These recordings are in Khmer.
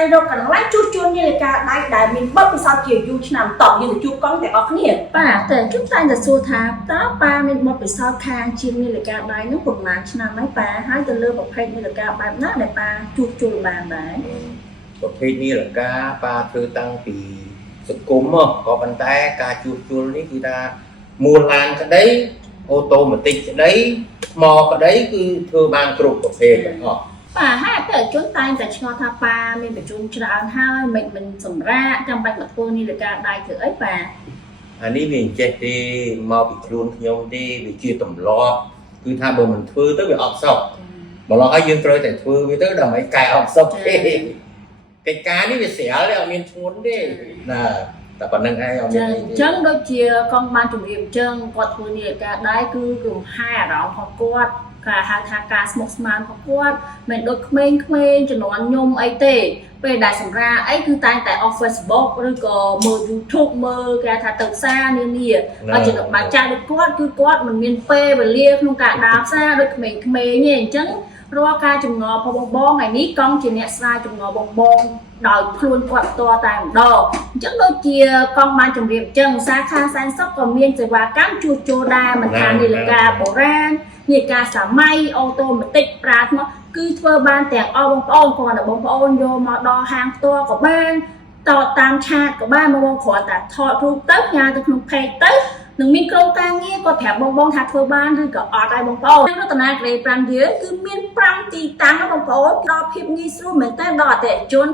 ស្រីរកកន្លែងជួសជុលនាឡិកាដៃដែលមានបទពិសោធន៍ជាយូរឆ្នាំតបយើងទៅជួបកង់ទាំងអស់គ្នាបាទតែខ្ញុំតែងតែសួរថាតើប៉ាមានបទពិសោធន៍ខាងជាងនាឡិកាដៃនោះប្រហែលឆ្នាំហើយប៉ាហើយទៅលើប្រភេទនាឡិកាបែបណាដែលប៉ាជួសជុលបានដែរប្រភេទនាឡិកាប៉ាធ្វើតាំងពីសង្គមមកក៏ប៉ុន្តែការជួសជុលនេះគឺថាមូលឡានក្តីអូតូម៉ាទិកក្តីថ្មក្តីគឺធ្វើបានគ្រប់ប្រភេទទាំងអស់បាទហើយអតិថិជនតែងតែឆ្ងល់ថាប៉ាមានបញ្ជូនច្រើនហើយមិនសម្រាប់ចាំបាច់មកធ្វើនាឡិកាដៃធ្វើអីប៉ាអានេះវាអញ្ចេះទេមកពីខ្លួនខ្ញុំទេវាជាទម្លាប់គឺថាបើមិនធ្វើទៅវាអត់សុខម្ល៉េះហើយយើងត្រូវតែធ្វើវាទៅដើម្បីកែអត់សុខទេកិច្ចការនេះវាស្រាលទេអត់មានធ្ងន់ទេណាតែប៉ុណ្្នឹងហើយអត់មានអីទេអញ្ចឹងដូចជាកងបានជំរាបអញ្ចឹងគាត់ធ្វើនាឡិកាដៃគឺរំហាយអារម្មណ៍របស់គាត់ការហៅថាការស្មុគស្មាញរបស់គាត់មិនដូចក្មេងៗជំនាន់ខ្ញុំអីទេពេលដែលសម្រាអីគឺតែងតែ off Facebook ឬក៏មើល YouTube មើលគេថាទៅផ្សារនានាបើចំណុចបាចាស់ដូចគាត់គឺគាត់មិនមានពេលវេលាក្នុងការដើរផ្សារដូចក្មេងៗទេអញ្ចឹងរាល់ការចំងល់របស់បងថ្ងៃនេះកង់ជាអ្នកស្រាវចំងល់បងដោយខ្លួនគាត់ផ្ទាល់តែម្ដងអញ្ចឹងដូចជាកង់បានជម្រាបអញ្ចឹងសាខាសែនសុខក៏មានសេវាកម្មជួសជុលដែរមិនថានាឡិកាបុរាណនាឡិកាសម័យអូតូម៉ាទិកប្រើថ្មគឺធ្វើបានទាំងអស់បងប្អូនគាត់តែបងប្អូនយកមកដល់ហាងផ្ទាល់ក៏បានតតាមឆាតក៏បានបងគ្រាន់តែថតរូបទៅផ្ញើទៅក្នុង page ទៅនឹងមានក្រុមការងារគាត់ប្រាប់បងថាធ្វើបានឬក៏អត់ដែរបងប្អូនរតនាក្រី5យើងគឺមាន5ទីតាំងបងប្អូនដល់ភាពងាយស្រួលមែនតើដល់អតិថិជន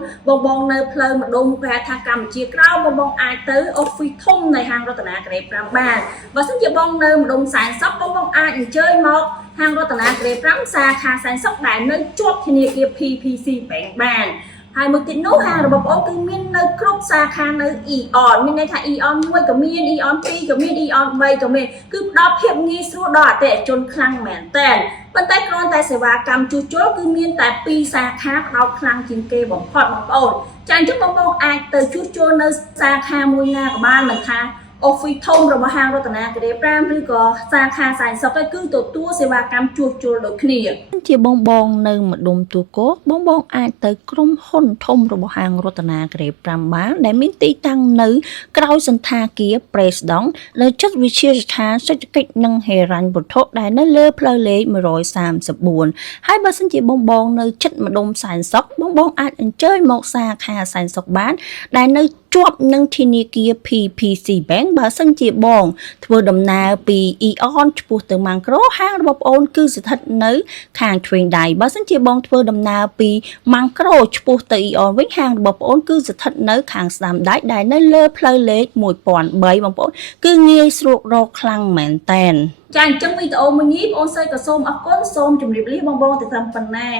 បងនៅផ្លូវម្ដុំគេថាកម្ពុជាក្រៅបងអាចទៅ office ធំនៃហាងរតនាក្រី5បានបើសិនជាបងនៅម្ដុំសែនសុខបងអាចអញ្ជើញមកហាងរតនាក្រី5សាខាសែនសុខដែលនៅជាប់ធនាគារ PPC Bank បានហើយមួយទៀតនោះហាងរបស់បងគឺមាននៅគ្រប់សាខានៅ Eon មានន័យថា Eon 1ក៏មាន Eon 2ក៏មាន Eon 3ក៏មានគឺផ្ដល់ភាពងាយស្រួលដល់អតិថិជនខ្លាំងមែនតើប៉ុន្តែគ្រាន់តែសេវាកម្មជួសជុលគឺមានតែ2សាខាផ្ដោតខ្លាំងជាងគេបំផុតបងប្អូនចាអញ្ចឹងបងប្អូនអាចទៅជួសជុលនៅសាខាមួយណាក៏បានមិនថា office ធំរបស់ហាងរតនាក្រី5ឬក៏សាខាសែនសុខគឺទទួលសេវាកម្មជួសជុលដូចគ្នាជាបងនៅម្ដុំទូកោបងអាចទៅក្រុមហ៊ុនធំរបស់ហាងរតនាក្រី5បានដែលមានទីតាំងនៅក្រោយសន្តាគារប្រេស្ដង់នៅជិតវិទ្យាស្ថានសេដ្ឋកិច្ចនិងហិរញ្ញវត្ថុដែលនៅលើផ្លូវលេខ134ហើយបើសិនជាបងនៅជិតម្ដុំសែនសុខបងអាចអញ្ជើញមកសាខាសែនសុខបានដែលនៅជាប់នឹងធនាគារ PPC Bank បើសិនជាបងធ្វើដំណើរពី Eon ឆ្ពោះទៅម៉ាងក្រូហាងរបស់បងអូនគឺស្ថិតនៅខាងឆ្វេងដៃបើសិនជាបងធ្វើដំណើរពីម៉ាងក្រូឆ្ពោះទៅ Eon វិញហាងរបស់បងអូនគឺស្ថិតនៅខាងស្ដាំដៃដែលនៅលើផ្លូវលេខ1003បងប្អូនគឺងាយស្រួលរកខ្លាំងមែនតែនចាអញ្ចឹងវីដេអូមួយនេះបងអូនស្រីក៏សូមអរគុណសូមជម្រាបលាបងតែត្រឹមប៉ុណ្ណា